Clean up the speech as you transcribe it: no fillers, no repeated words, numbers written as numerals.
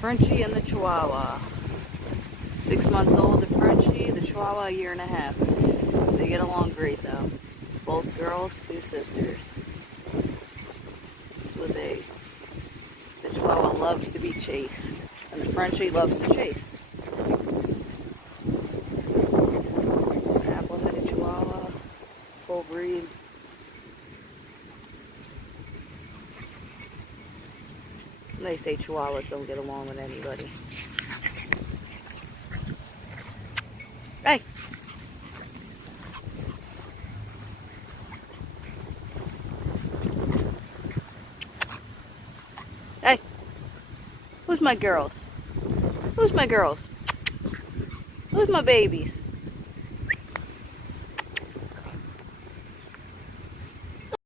Frenchie and the Chihuahua. 6 months old, the Frenchie, the Chihuahua, a year and a half. They get along great though. Both girls, two sisters. This is what the Chihuahua loves to be chased. And the Frenchie loves to chase. It's an apple-headed Chihuahua, full breed. They say Chihuahuas don't get along with anybody. Hey! Hey! Who's my girls? Who's my girls? Who's my babies?